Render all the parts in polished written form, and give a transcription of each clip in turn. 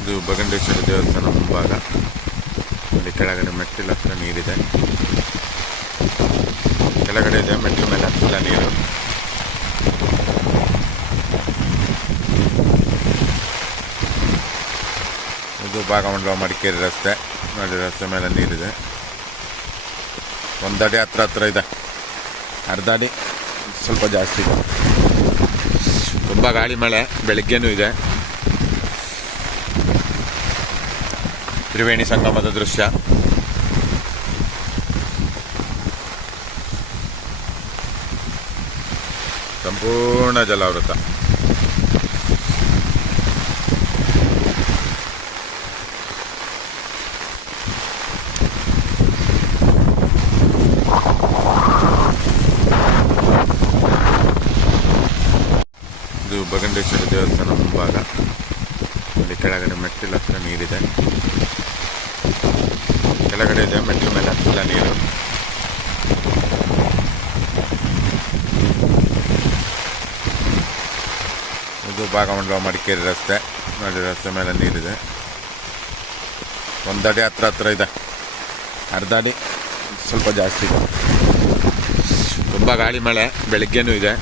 ಇದು ಬಗಂಡೇಶ್ವರ ದೇವಸ್ಥಾನ ಮುಂಭಾಗ. ಅಲ್ಲಿ ಕೆಳಗಡೆ ಮೆಟ್ಟಿಲ ಹತ್ರ ನೀರಿದೆ. ಕೆಳಗಡೆ ಇದೆ, ಮೆಟ್ಟಿಲ ಮೇಲೆ ಹತ್ತಿಲ್ಲ ನೀರು. ಇದು ಭಾಗಮಂಡಲ ಮಡಿಕೇರಿ ರಸ್ತೆ. ನೋಡಿ, ರಸ್ತೆ ಮೇಲೆ ನೀರಿದೆ. ಒಂದಡಿ ಹತ್ರ ಇದೆ, ಅರ್ಧ ಅಡಿ ಸ್ವಲ್ಪ ಜಾಸ್ತಿ ಇದೆ. ತುಂಬ ಗಾಳಿ ಮಳೆ ಬೆಳಿಗ್ಗೆನೂ ಇದೆ. ತ್ರಿವೇಣಿ ಸಂಗಮದ ದೃಶ್ಯ. ಸಂಪೂರ್ಣ ಜಲಾವೃತ. ಇದು ಬಗಂಡೇಶ್ವರ ದೇವಸ್ಥಾನ ಮುಂಭಾಗ. ಅಲ್ಲಿ ಕೆಳಗಡೆ ಮೆಟ್ಟಿಲ ಹತ್ರ ನೀರಿದೆ. ಕೆಳಗಡೆ ಇದೆ, ಮೆಟ್ಟಿಲ ಮೇಲೆ ಹತ್ತಿಲ್ಲ ನೀರು. ಇದು ಭಾಗಮಂಡಲ ಮಡಿಕೇರಿ ರಸ್ತೆ. ನೋಡಿ, ರಸ್ತೆ ಮೇಲೆ ನೀರಿದೆ. ಒಂದಡಿ ಹತ್ರ ಇದೆ, ಅರ್ಧ ಅಡಿ ಸ್ವಲ್ಪ ಜಾಸ್ತಿ ಇದೆ. ತುಂಬ ಗಾಳಿ ಮಳೆ ಬೆಳಿಗ್ಗೆನೂ ಇದೆ.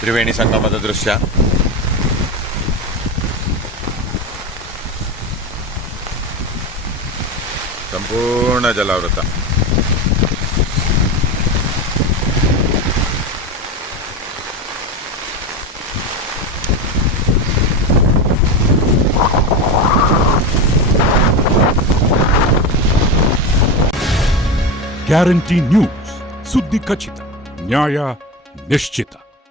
ತ್ರಿವೇಣಿ ಸಂಗಮದ ದೃಶ್ಯ. ಸಂಪೂರ್ಣ ಜಲಾವೃತ. ಗ್ಯಾರಂಟಿ ನ್ಯೂಸ್, ಸುದ್ದಿ ಖಚಿತ, ನ್ಯಾಯ ನಿಶ್ಚಿತ.